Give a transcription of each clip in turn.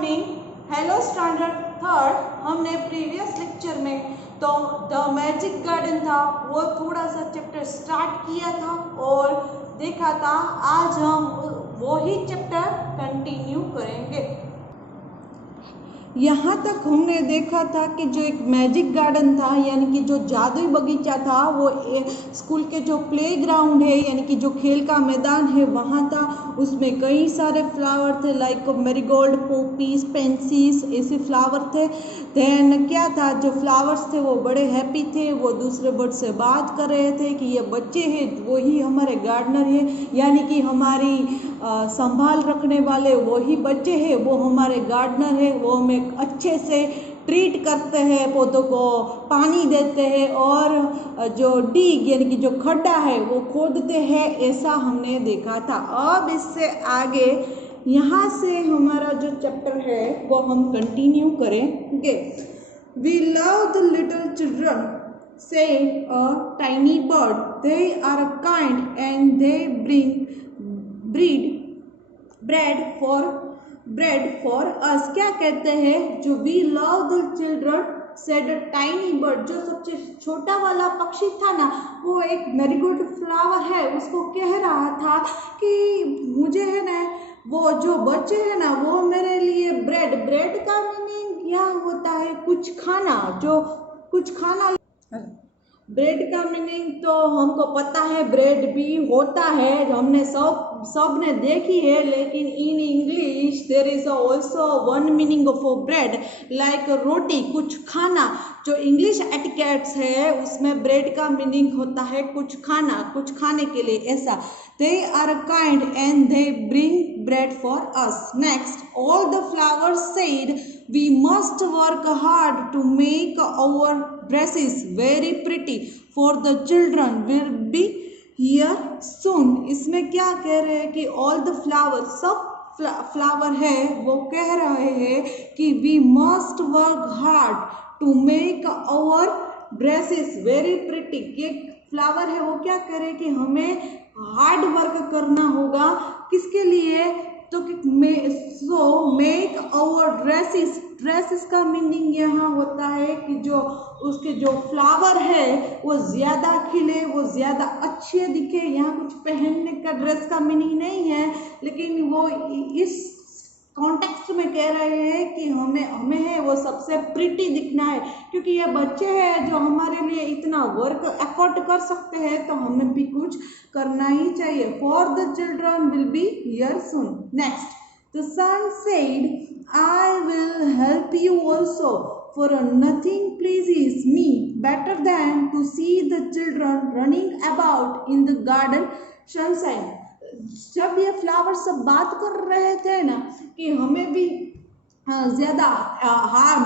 Morning. Hello standard third. हमने previous lecture में तो द मैजिक गार्डन था वो थोड़ा सा चैप्टर स्टार्ट किया था और देखा था। आज हम वो ही चैप्टर कंटिन्यू करेंगे। यहाँ तक हमने देखा था कि जो एक मैजिक गार्डन था यानी कि जो जादुई बगीचा था वो स्कूल के जो प्लेग्राउंड है यानी कि जो खेल का मैदान है वहाँ था। उसमें कई सारे फ्लावर थे लाइक मैरीगोल्ड, पोपीज, पेंसीज ऐसे फ्लावर थे। देन क्या था, जो फ्लावर्स थे वो बड़े हैप्पी थे, वो दूसरे बर्ड से बात कर रहे थे कि ये बच्चे हैं वही हमारे गार्डनर है यानी कि हमारी संभाल रखने वाले वही बच्चे हैं, वो हमारे गार्डनर है, वो हमें अच्छे से ट्रीट करते हैं, पौधों को पानी देते हैं और जो डीग यानी कि जो खड्डा है वो खोदते हैं, ऐसा हमने देखा था। अब इससे आगे यहाँ से हमारा जो चैप्टर है वो हम कंटिन्यू करेंगे। We love the little children said a tiny bird, they are kind and they bring bread for us। क्या कहते हैं, जो we love the children said a tiny bird, जो सबसे छोटा वाला पक्षी था ना वो एक मैरीगोल्ड फ्लावर है, उसको कह रहा था कि मुझे है ना वो जो बच्चे हैं ना वो मेरे लिए ब्रेड का मीनिंग क्या होता है, कुछ खाना, जो कुछ खाना। ब्रेड का मीनिंग तो हमको पता है, ब्रेड भी होता है, हमने सब ने देखी है, लेकिन in English there is also one meaning of bread like roti, कुछ खाना। जो इंग्लिश एटिकेट्स है उसमें ब्रेड का मीनिंग होता है कुछ खाना, कुछ खाने के लिए, ऐसा। They are kind and they bring bread for us. Next, all the flowers said, we must work hard to make our dresses very pretty, for the children will be here soon। इसमें क्या कह रहे हैं कि all the flowers, सब flower है वो कह रहे हैं कि we must work hard to make our dresses very pretty। ये फ्लावर है वो क्या कह रहे हैं कि हमें हार्ड वर्क करना होगा, किसके लिए, तो सो मेक आवर ड्रेसेस का मीनिंग यहाँ होता है कि जो उसके जो फ्लावर है वो ज़्यादा खिले, वो ज़्यादा अच्छे दिखे। यहाँ कुछ पहनने का ड्रेस का मीनिंग नहीं है, लेकिन वो इस कॉन्टेक्स्ट में कह रहे हैं कि हमें है वो सबसे प्रिटी दिखना है, क्योंकि ये बच्चे हैं जो हमारे लिए इतना वर्क एफर्ट कर सकते हैं, तो हमें भी कुछ करना ही चाहिए। For the children will be here soon. Next, the sun said I will help you also, for nothing pleases me better than to see the children running about in the garden sunshine। जब ये flower सब बात कर रहे थे ना कि हमें भी ज़्यादा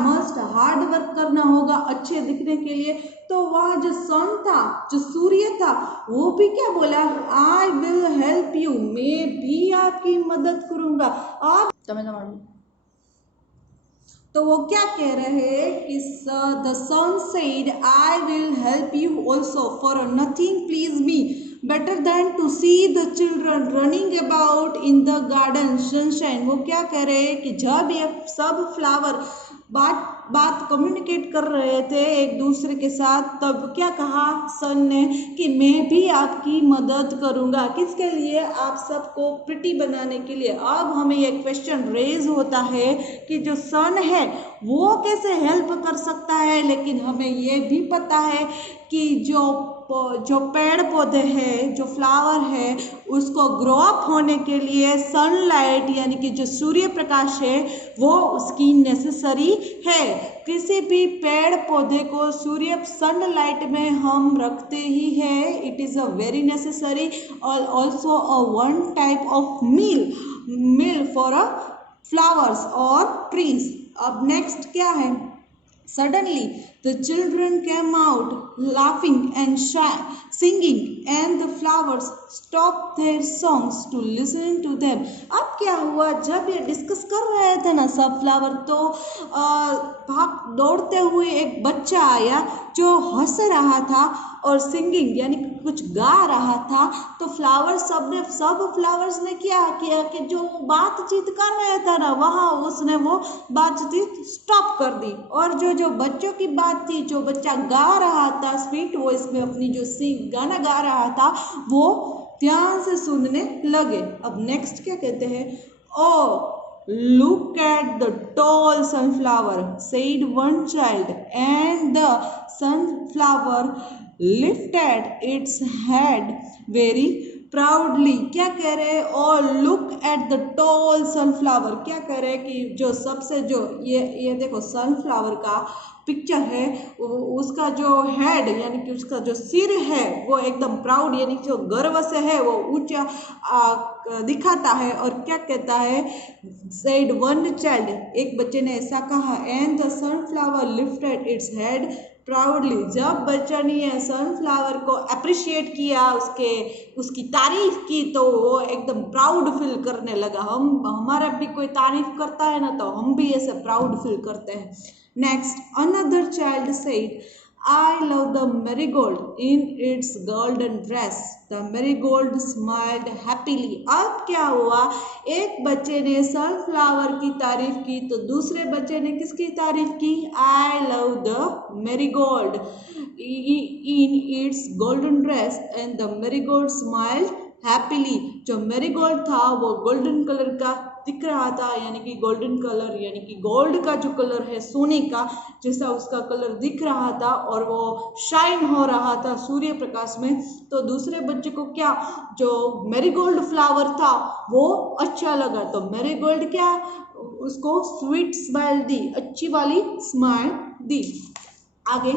मस्ट हार्ड वर्क करना होगा अच्छे दिखने के लिए, तो वह जो सन था, जो सूर्य था, वो भी क्या बोला, आई विल हेल्प यू, मैं भी आपकी मदद करूँगा। आप तो वो क्या कह रहे हैं कि the sun said I will help you also, for nothing please me better than to see the children running about in the garden sunshine. वो क्या कह रहे हैं कि जब ये सब फ्लावर बात कम्युनिकेट कर रहे थे एक दूसरे के साथ, तब क्या कहा सन ने कि मैं भी आपकी मदद करूंगा, किसके लिए, आप सबको प्रिटी बनाने के लिए। अब हमें ये क्वेश्चन रेज होता है कि जो सन है वो कैसे हेल्प कर सकता है, लेकिन हमें ये भी पता है कि जो पेड़ पौधे हैं, जो फ्लावर है, उसको ग्रो अप होने के लिए सनलाइट यानी कि जो सूर्य प्रकाश है वो उसकी नेसेसरी है। किसी भी पेड़ पौधे को सूर्य सनलाइट में हम रखते ही है, it is a very necessary और also a one type of meal for a flowers और ट्रीज। अब नेक्स्ट क्या है, suddenly the children came out laughing and singing and the flowers stopped their songs to listen to them। अब क्या हुआ, जब ये डिस्कस कर रहे थे ना सब फ्लावर, तो भाग दौड़ते हुए एक बच्चा आया जो हंस रहा था और सिंगिंग यानी कि कुछ गा रहा था। तो सब फ्लावर्स ने क्या किया कि जो बातचीत कर रहा था ना वहाँ उसने वो बातचीत स्टॉप कर दी, और जो बच्चों की बात थी, जो बच्चा गा रहा था स्वीट वॉइस में अपनी जो गाना गा रहा था वो ध्यान से सुनने लगे। अब नेक्स्ट क्या कहते हैं, ओ look at the tall sunflower, said one child, and the sunflower lifted its head very proudly। क्या कह रहे हैं, और look at the tall sunflower, क्या कह रहे हैं कि जो सबसे जो ये देखो सनफ्लावर का पिक्चर है, उसका जो हेड यानी कि उसका जो सिर है वो एकदम प्राउड यानी जो गर्व से है वो ऊंचा दिखाता है। और क्या कहता है, said one child, एक बच्चे ने ऐसा कहा, and the sunflower lifted its head proudly। जब बच्चा ने सनफ्लावर को अप्रिशिएट किया, उसकी तारीफ की, तो वो एकदम प्राउड फील करने लगा। हमारा भी कोई तारीफ करता है ना तो हम भी ऐसे प्राउड फील करते हैं। Next, another child said, I love the marigold in its golden dress। The marigold smiled happily। अब क्या हुआ, एक बच्चे ने सनफ्लावर की तारीफ की तो दूसरे बच्चे ने किसकी तारीफ की, I love the marigold in its golden dress and the marigold smiled happily। जो मैरीगोल्ड था वो गोल्डन कलर का दिख रहा था, यानी कि गोल्डन कलर यानी कि गोल्ड का जो कलर है सोने का जैसा उसका कलर दिख रहा था और वो शाइन हो रहा था सूर्य प्रकाश में। तो दूसरे बच्चे को क्या, जो मैरीगोल्ड फ्लावर था वो अच्छा लगा, तो मैरीगोल्ड क्या उसको स्वीट स्माइल दी, अच्छी वाली स्माइल दी। आगे,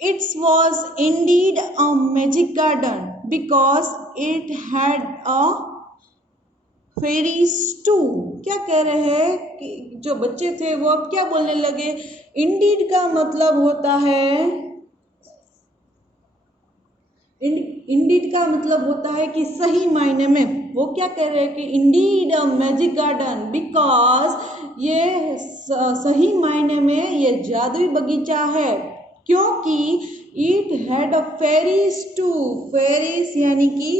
It was indeed a magic garden because it had a fairies too। क्या कह रहे हैं कि जो बच्चे थे वो अब क्या बोलने लगे, इंडीड का मतलब होता है, इंडीड का मतलब होता है कि सही मायने में। वो क्या कह रहे हैं कि indeed a magic garden because ये सही मायने में ये जादुई बगीचा है, क्योंकि it had a fairies too. Fairies यानी कि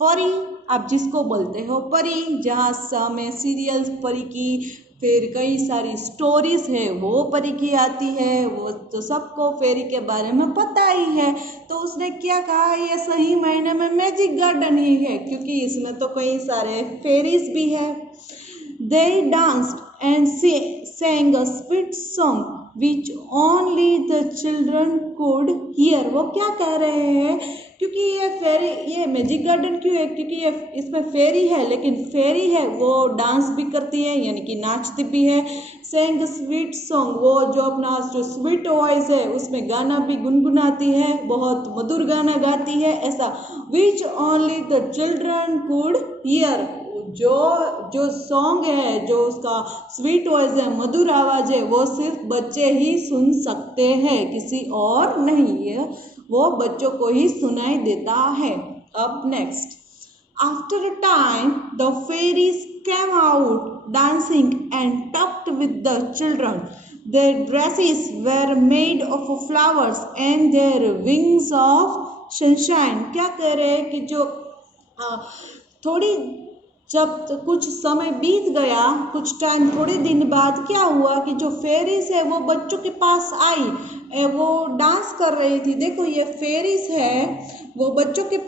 परी, आप जिसको बोलते हो परी, जहाँ समय सीरियल्स परी की, फिर कई सारी स्टोरीज है वो परी की आती है, वो तो सबको फेरी के बारे में पता ही है। तो उसने क्या कहा, ये सही मायने में मैजिक गार्डन ही है क्योंकि इसमें तो कई सारे फेरीज भी है। They danced and sang a sweet song which only the children could hear। वो क्या कह रहे हैं, क्योंकि ये फेरी, ये मैजिक गार्डन क्यों है, क्योंकि ये इसमें फेरी है, लेकिन फेरी है वो डांस भी करती है यानी कि नाचती भी है। sang स्वीट सॉन्ग, वो जो अपना जो स्वीट वॉइस है उसमें गाना भी गुनगुनाती है, बहुत मधुर गाना गाती है ऐसा। which only the children could hear, जो सॉन्ग है, जो उसका स्वीट वॉइस है, मधुर आवाज है, वो सिर्फ बच्चे ही सुन सकते हैं, किसी और नहीं है, वो बच्चों को ही सुनाई देता है। अब next, after a time the fairies came out dancing and talked with the children. Their dresses were made of flowers and their wings of sunshine. क्या कह रहे हैं कि जो थोड़ी जब कुछ समय बीत गया, कुछ टाइम थोड़े दिन बाद क्या हुआ कि जो फेरीज है वो बच्चों के पास आई, वो डांस कर रही थी। देखो ये फेरीज है, वो बच्चों के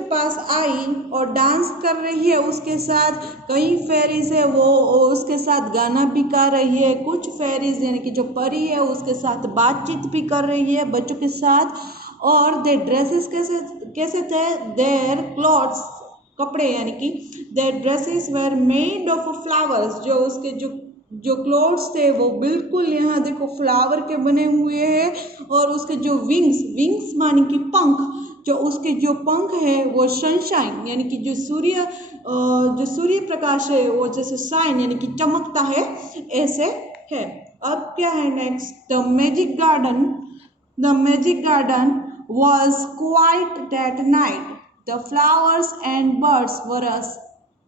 पास आई और डांस कर रही है, उसके साथ कई फेरीज है वो उसके साथ गाना भी गा रही है। कुछ फेरीज यानी कि जो परी है उसके साथ बातचीत भी कर रही है बच्चों के साथ। और देयर ड्रेसेस कैसे थे, देयर क्लॉथ्स कपड़े यानी कि their dresses were made of flowers, जो उसके जो क्लोथ्स थे वो बिल्कुल यहाँ देखो फ्लावर के बने हुए हैं। और उसके जो विंग्स माने कि पंख, जो उसके जो पंख है वो सनशाइन यानी कि जो सूर्य प्रकाश है वो जैसे शाइन यानी कि चमकता है ऐसे है। अब क्या है next, the magic garden was quiet that night। The flowers and birds were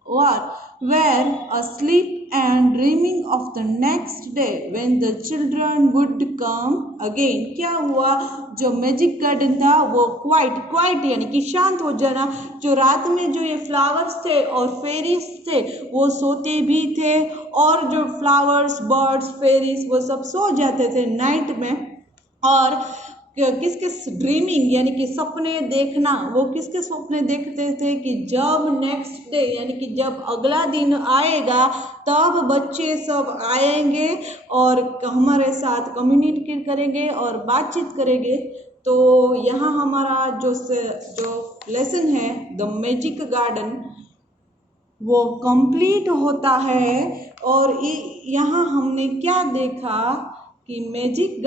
were asleep and dreaming of the next day when the children would come again. क्या हुआ, जो मैजिक गार्डन था वो क्वाइट यानी कि शांत हो जाना। जो रात में जो ये फ्लावर्स थे और फेरीज थे वो सोते भी थे, और जो फ्लावर्स, बर्ड्स, फेरीज वो सब सो जाते थे नाइट में। और किस किस ड्रीमिंग यानी कि सपने देखना, वो किसके सपने देखते थे कि जब नेक्स्ट डे यानी कि जब अगला दिन आएगा तब बच्चे सब आएंगे और हमारे साथ कम्युनिकेट करेंगे और बातचीत करेंगे। तो यहाँ हमारा जो लेसन है द मैजिक गार्डन वो कंप्लीट होता है। और यहाँ हमने क्या देखा कि मैजिक